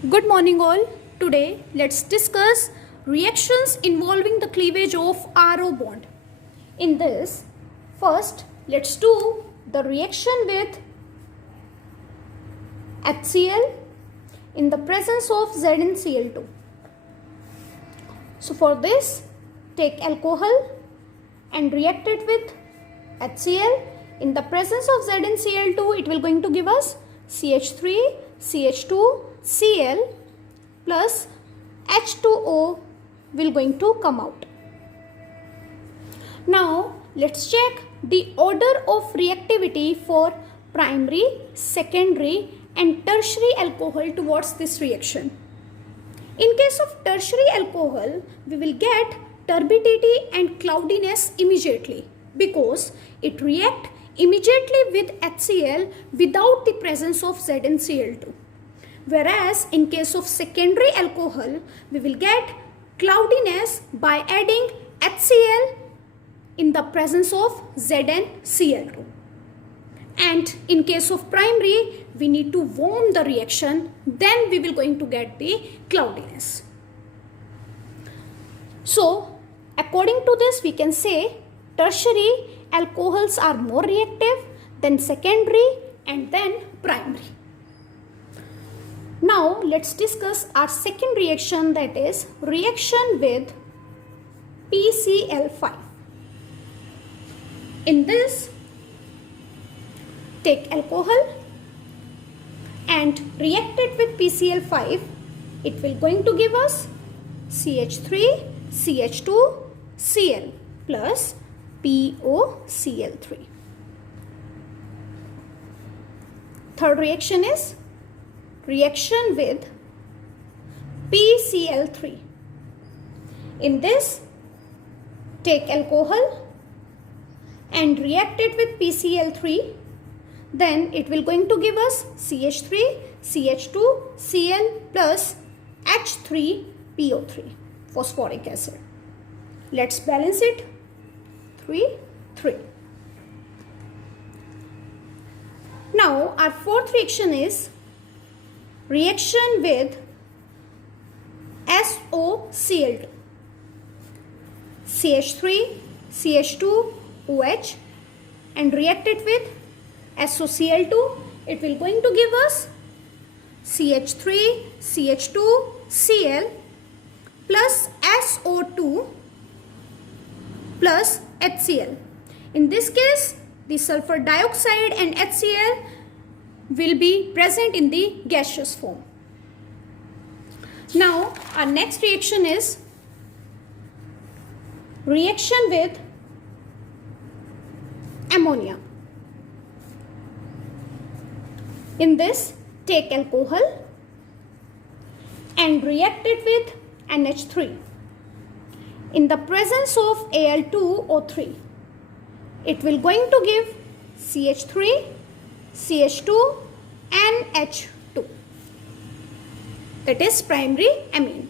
Good morning all. Today let's discuss reactions involving the cleavage of RO bond. In this, first let's do the reaction with HCl in the presence of ZnCl2. So for this, take alcohol and react it with HCl. In the presence of ZnCl2, it will going to give us CH3, CH2, Cl plus H2O will going to come out. Now let's check the order of reactivity for primary, secondary and tertiary alcohol towards this reaction. In case of tertiary alcohol, we will get turbidity and cloudiness immediately because it react immediately with HCl without the presence of ZnCl2. Whereas in case of secondary alcohol, we will get cloudiness by adding HCl in the presence of ZnCl2. And in case of primary, we need to warm the reaction, then we will going to get the cloudiness. So according to this, we can say tertiary alcohols are more reactive than secondary and then primary. Now let's discuss our second reaction, that is reaction with PCl5. In this, take alcohol and react it with PCl5. It will going to give us CH3, CH2, Cl plus POCl3. Third reaction is reaction with PCl3. In this, take alcohol and react it with PCl3. Then it will going to give us CH3, CH2, Cl plus H3PO3, phosphoric acid. Let's balance it. 3, 3. Now our fourth reaction is reaction with SOCl2. CH3, CH2, OH and react it with SOCl2. It will going to give us CH3, CH2, Cl plus SO2 plus HCl. In this case, the sulfur dioxide and HCl will be present in the gaseous form. Now our next reaction is reaction with ammonia. In this, take alcohol and react it with NH3. In the presence of Al2O3, it will going to give CH3, CH2 and H2. That is primary amine.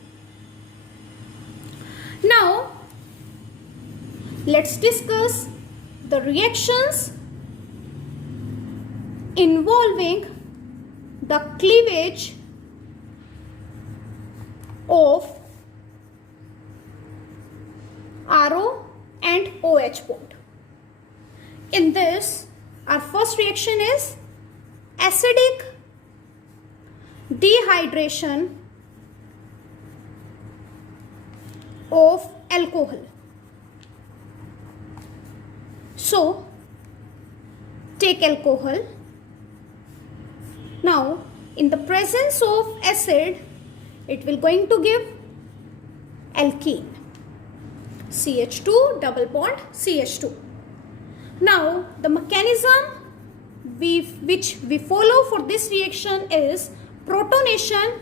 Now let's discuss the reactions involving the cleavage of RO and OH bond. In this, our first reaction is acidic dehydration of alcohol. So take alcohol. Now in the presence of acid, it will going to give alkene, CH2 double bond CH2. Now the mechanism which we follow for this reaction is protonation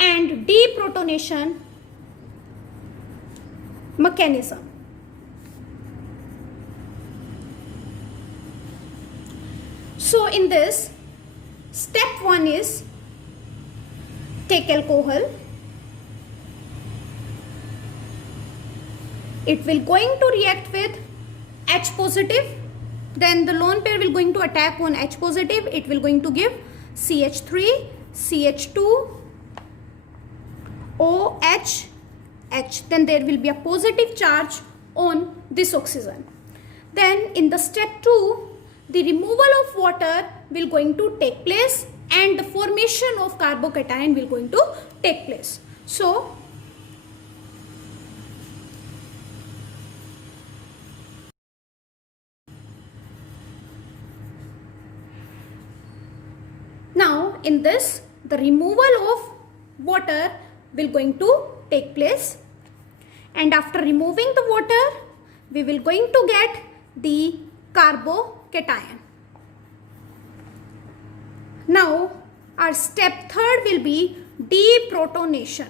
and deprotonation mechanism. So in this, step 1 is take alcohol. It will going to react with H positive, then the lone pair will going to attack on H positive. It will going to give CH3, CH2, OH, H. Then there will be a positive charge on this oxygen. Then in the step 2, the removal of water will going to take place and the formation of carbocation will going to take place. So now in this, the removal of water will going to take place, and after removing the water we will going to get the carbocation. Now our step 3rd will be deprotonation.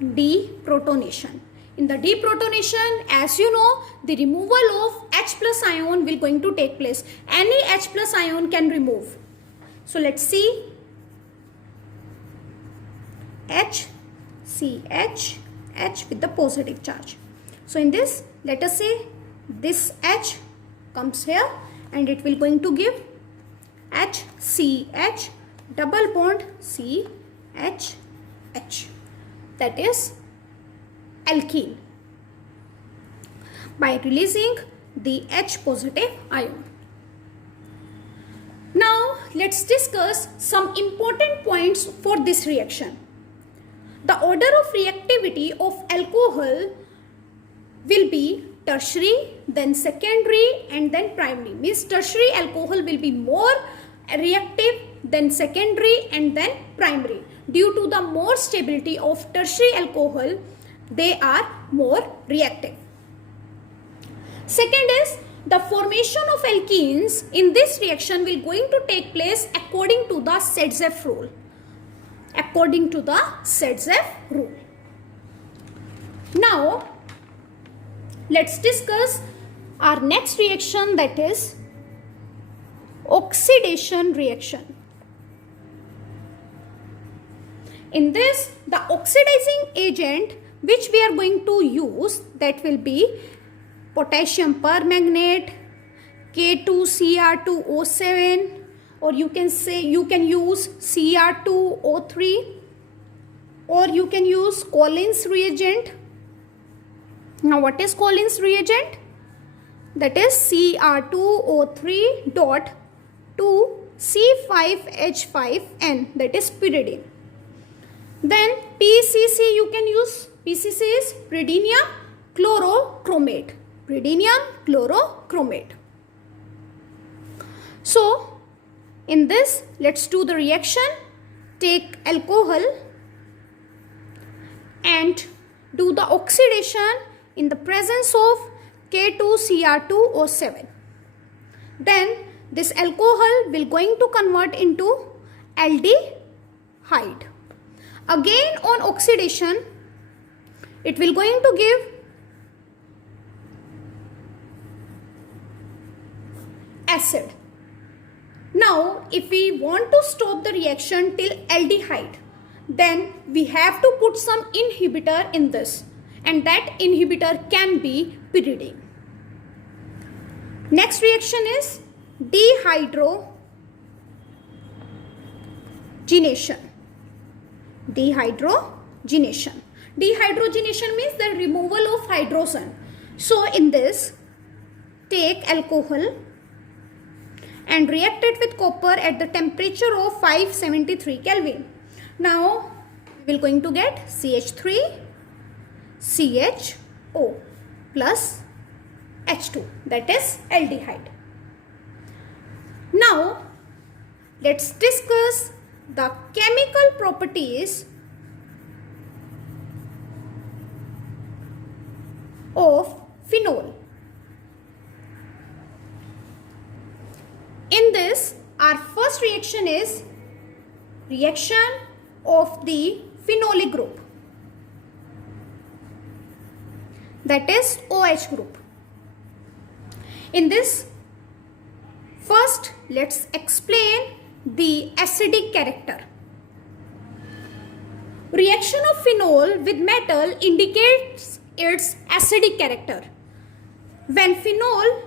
Deprotonation. In the deprotonation, as you know, the removal of H plus ion will going to take place. Any H plus ion can remove. So let's see. H, CH, H with the positive charge. So in this, let us say this H comes here and it will going to give HCH double bond CH, H. That is alkene by releasing the H positive ion. Now let's discuss some important points for this reaction. The order of reactivity of alcohol will be tertiary, then secondary, and then primary. Means tertiary alcohol will be more reactive than secondary and then primary. Due to the more stability of tertiary alcohol, they are more reactive. Second is the formation of alkenes in this reaction will going to take place according to the Sedzeff rule. According to the Sedzeff rule. Now let's discuss our next reaction, that is oxidation reaction. In this, the oxidizing agent which we are going to use, that will be potassium permanganate, K2Cr2O7, or you can say you can use Cr2O3, or you can use Collins reagent. Now what is Collins reagent? That is Cr2O3 dot 2C5H5N, that is pyridine. Then PCC you can use. PCC is pyridinium chlorochromate. Pyridinium chlorochromate. So in this, let's do the reaction. Take alcohol and do the oxidation in the presence of K2Cr2O7. Then this alcohol will going to convert into aldehyde. Again on oxidation, it will going to give acid. Now if we want to stop the reaction till aldehyde, then we have to put some inhibitor in this, and that inhibitor can be pyridine. Next reaction is dehydrogenation. Dehydrogenation. Dehydrogenation means the removal of hydrogen. So in this, take alcohol and react it with copper at the temperature of 573 Kelvin. Now we will going to get CH3 CHO plus H2, that is aldehyde. Now let's discuss the chemical properties of phenol. In this, our first reaction is reaction of the phenolic group, that is OH group. In this, first let's explain the acidic character. Reaction of phenol with metal indicates its acidic character. When phenol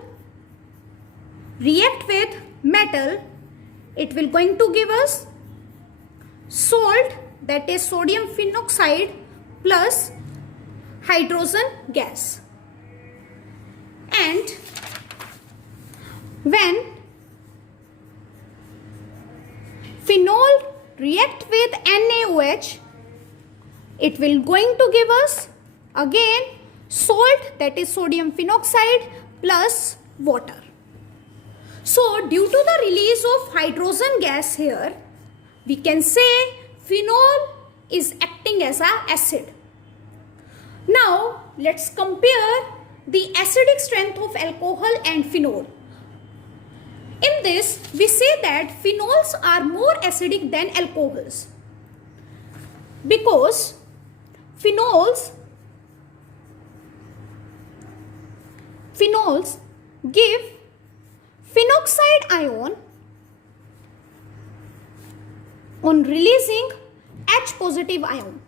react with metal, it will going to give us salt, that is sodium phenoxide plus hydrogen gas. And when phenol react with NaOH, it will going to give us again salt, that is sodium phenoxide plus water. So due to the release of hydrogen gas here, we can say phenol is acting as an acid. Now let's compare the acidic strength of alcohol and phenol. In this, we say that phenols are more acidic than alcohols because phenols give phenoxide ion on releasing H positive ion,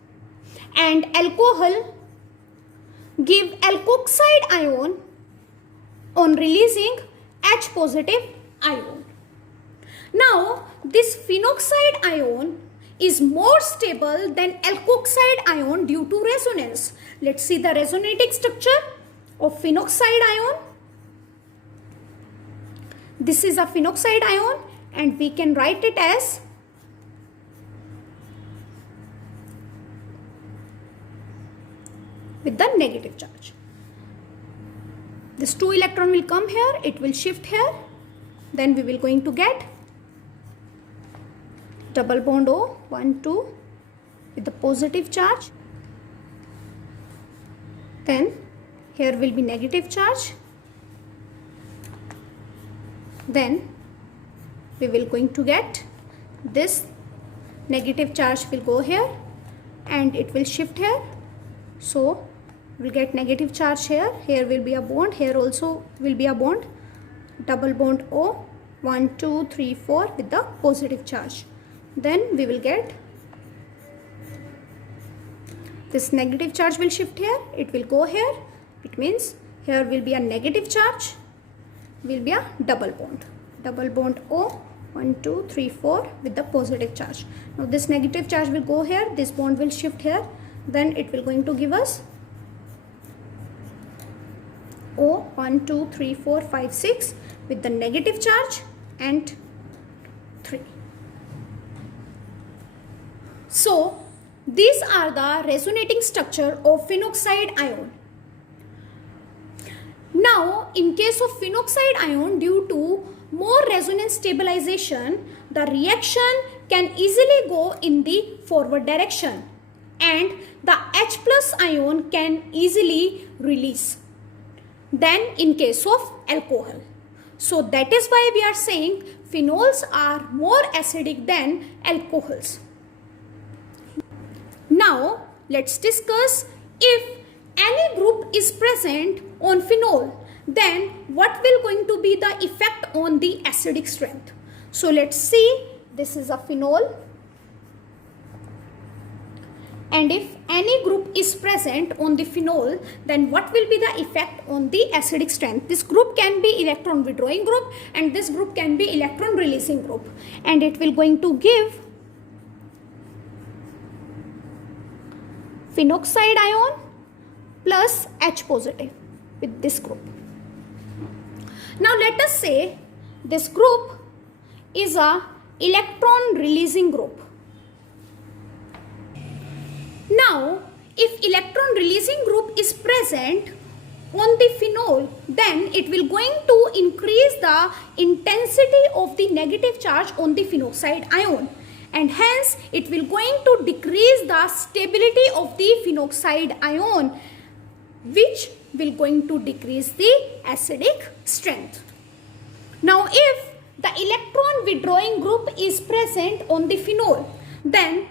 and alcohol give alkoxide ion on releasing H positive ion. Now this phenoxide ion is more stable than alkoxide ion due to resonance. Let's see the resonating structure of phenoxide ion. This is a phenoxide ion and we can write it as with the negative charge. This 2 electron will come here, it will shift here, then we will going to get double bond O, 1, 2 with the positive charge. Then here will be negative charge. Then we will going to get this negative charge will go here and it will shift here. So we'll get negative charge here. Here will be a bond. Here also will be a bond. Double bond O, 1, 2, 3, 4 with the positive charge. Then we will get this negative charge will shift here. It will go here. It means here will be a negative charge. Will be a double bond. Double bond O, 1, 2, 3, 4 with the positive charge. Now this negative charge will go here. This bond will shift here. Then it will going to give us O, 1, 2, 3, 4, 5, 6 with the negative charge and 3. So these are the resonating structure of phenoxide ion. Now in case of phenoxide ion, due to more resonance stabilization, the reaction can easily go in the forward direction and the H plus ion can easily release than in case of alcohol. So that is why we are saying phenols are more acidic than alcohols. Now let's discuss if any group is present on phenol, then what will going to be the effect on the acidic strength. So let's see, this is a phenol, and if any group is present on the phenol, then what will be the effect on the acidic strength. This group can be electron withdrawing group and this group can be electron releasing group, and it will going to give phenoxide ion plus H positive with this group. Now let us say this group is a electron releasing group. Now if electron releasing group is present on the phenol, then it will going to increase the intensity of the negative charge on the phenoxide ion, and hence it will going to decrease the stability of the phenoxide ion, which will going to decrease the acidic strength. Now if the electron withdrawing group is present on the phenol, then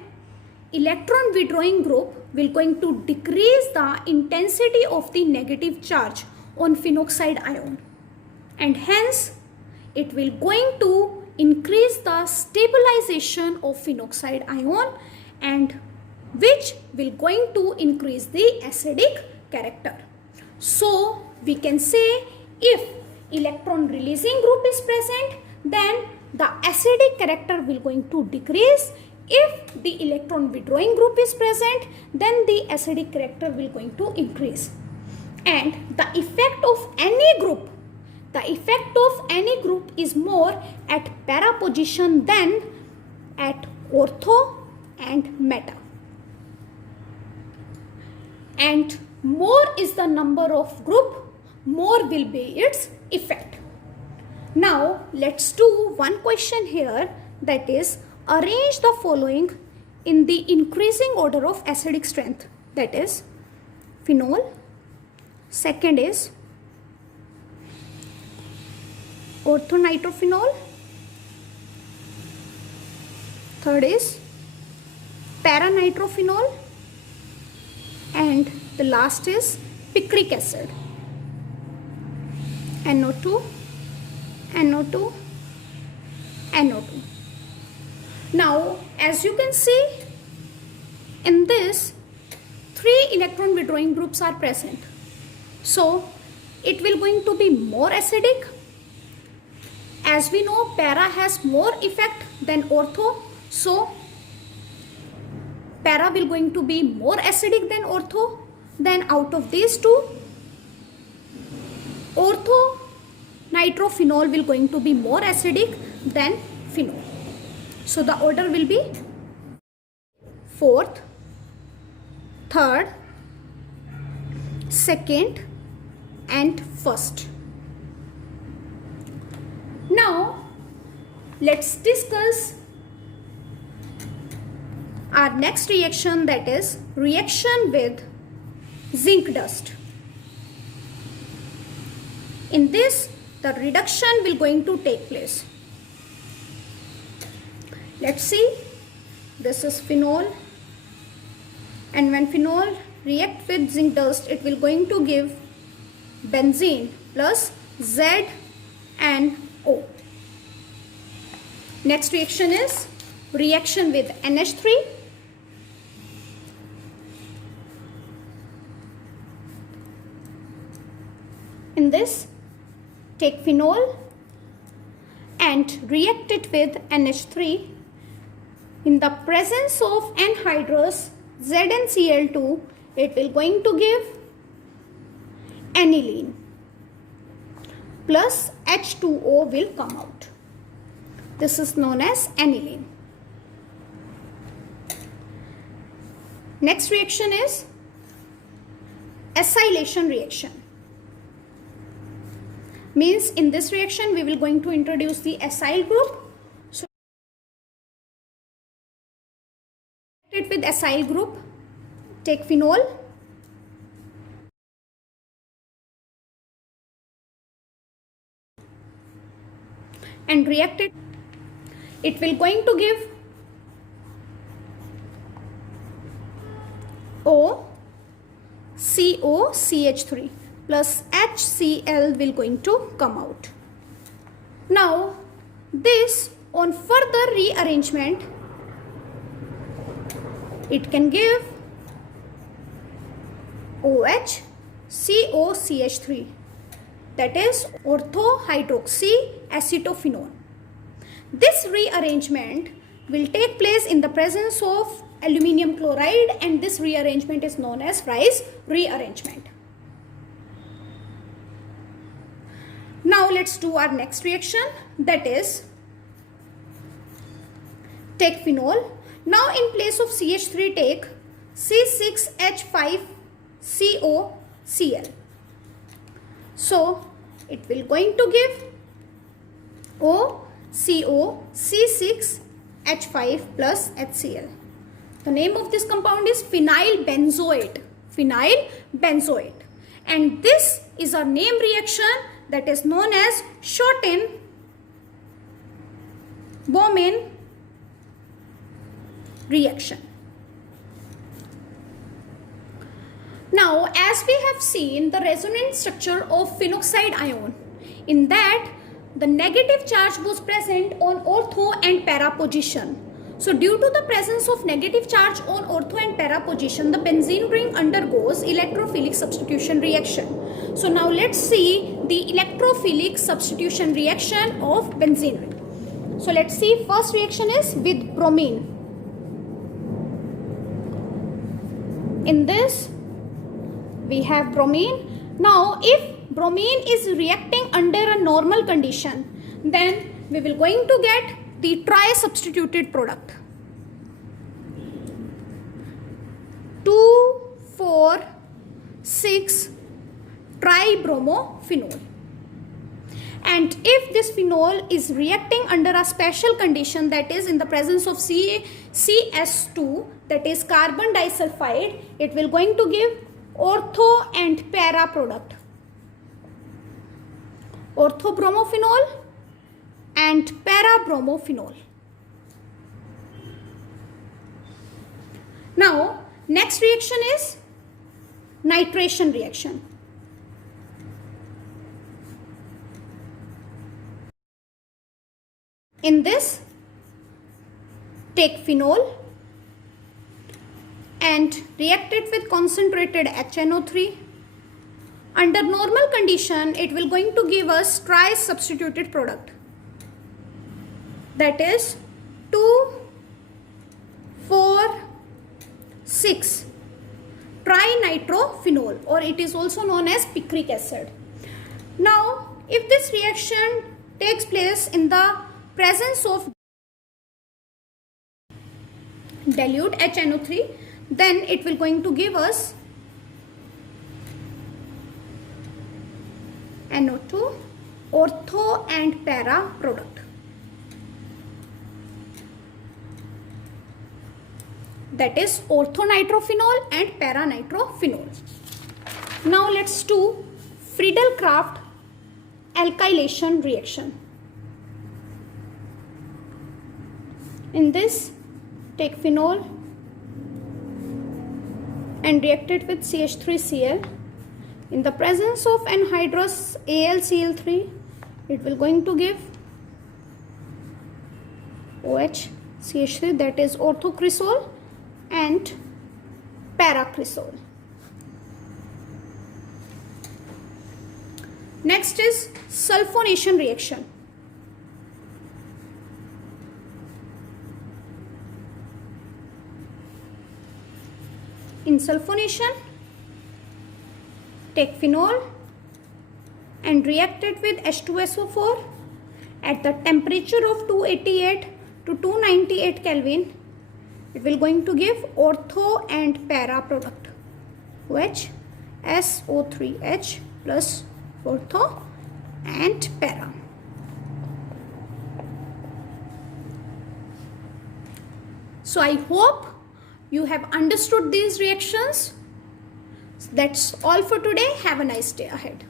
electron withdrawing group will going to decrease the intensity of the negative charge on phenoxide ion, and hence it will going to increase the stabilization of phenoxide ion, and which will going to increase the acidic character. So we can say if electron releasing group is present, then the acidic character will going to decrease. If the electron withdrawing group is present, then the acidic character will going to increase. And the effect of any group is more at para position than at ortho and meta. And more is the number of group, more will be its effect. Now let's do one question here, that is, arrange the following in the increasing order of acidic strength, that is phenol, second is orthonitrophenol, third is paranitrophenol, and the last is picric acid. NO2, NO2, NO2. Now, as you can see, in this, 3 electron withdrawing groups are present. So, it will going to be more acidic. As we know, para has more effect than ortho. So, para will going to be more acidic than ortho. Then out of these two, ortho nitrophenol will going to be more acidic than phenol. So the order will be 4th, 3rd, 2nd and 1st. Now let's discuss our next reaction, that is reaction with zinc dust. In this, the reduction will going to take place. Let's see, this is phenol, and when phenol react with zinc dust, it will going to give benzene plus Z and O. Next reaction is reaction with NH3. In this, take phenol and react it with NH3. In the presence of anhydrous ZnCl2, it will going to give aniline plus H2O will come out. This is known as aniline. Next reaction is acylation reaction. Means in this reaction we will going to introduce the acyl group. So with acyl group, take phenol and react it. It will going to give OCOCH3 plus HCl will going to come out. Now this, on further rearrangement, it can give OHCOCH3, that is orthohydroxyacetophenone. This rearrangement will take place in the presence of aluminium chloride, and this rearrangement is known as Fries rearrangement. Now let's do our next reaction, that is take phenol. Now in place of CH3 take C6H5COCl. So it will going to give OCOC6H5 plus HCl. The name of this compound is phenyl benzoate. Phenyl benzoate. And this is a name reaction that is known as Schotten-Bowman reaction. Now, as we have seen the resonance structure of phenoxide ion, in that the negative charge was present on ortho and para position. So due to the presence of negative charge on ortho and para position, the benzene ring undergoes electrophilic substitution reaction. So now let's see the electrophilic substitution reaction of benzene ring. So let's see, first reaction is with bromine. In this we have bromine. Now if bromine is reacting under a normal condition, then we will going to get the tri-substituted product. 2,4,6 tribromophenol. And if this phenol is reacting under a special condition, that is in the presence of CS2, that is carbon disulfide, it will going to give ortho and para product. Orthobromophenol and parabromophenol. Now next reaction is nitration reaction. In this, take phenol and react it with concentrated HNO3. Under normal condition, it will going to give us tri-substituted product. That is 2,4,6 trinitrophenol, or it is also known as picric acid. Now, if this reaction takes place in the presence of dilute HNO3, then it will going to give us NO2, ortho and para product. That is orthonitrophenol and paranitrophenol. Now let's do Friedel-Crafts alkylation reaction. In this, take phenol and react it with CH3Cl. In the presence of anhydrous AlCl3, it will going to give OH CH3, that is orthocresol and paracresol. Next is sulfonation reaction. In sulfonation, take phenol and react it with H2SO4 at the temperature of 288 to 298 Kelvin. It will going to give ortho and para product, which SO3H plus ortho and para. So I hope you have understood these reactions. That's all for today. Have a nice day ahead.